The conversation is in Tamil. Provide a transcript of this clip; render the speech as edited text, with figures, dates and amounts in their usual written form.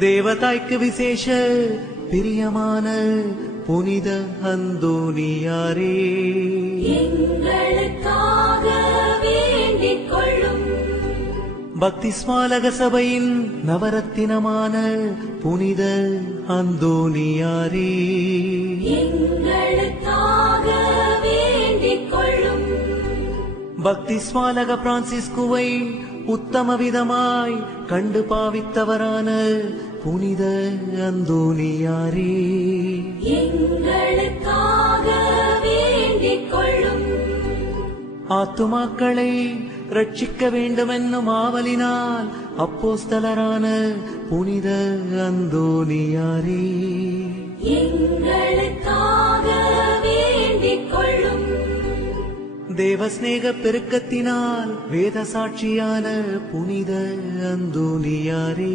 தேவதாய்க்கு விசேஷ பிரியமான புனித அந்தோனியாரே, எங்களுக்காக வேண்டிக் கொள்ளும். பக்திஸ்மாலக சபையின் நவரத்தினமான புனித அந்தோனியாரே, எங்களுக்காக வேண்டிக் கொள்ளும். பக்திஸ்மாலக பிரான்சிஸ்குவை உத்தம விதமாய் கண்டு பாவித்தவரான புனித அந்தோனியாரே, எங்களுக்காக வேண்டிக் கொள்ளும். ஆத்துமாக்களை ரட்சிக்க வேண்டுமென்னும் ஆவலினால் அப்போஸ்தலரான புனித அந்தோனியாரே, எங்களுக்காக வேண்டிக் கொள்ளும். தேவஸ்நேக பெருக்கத்தினால் வேத சாட்சியான புனித அந்தோனியாரே,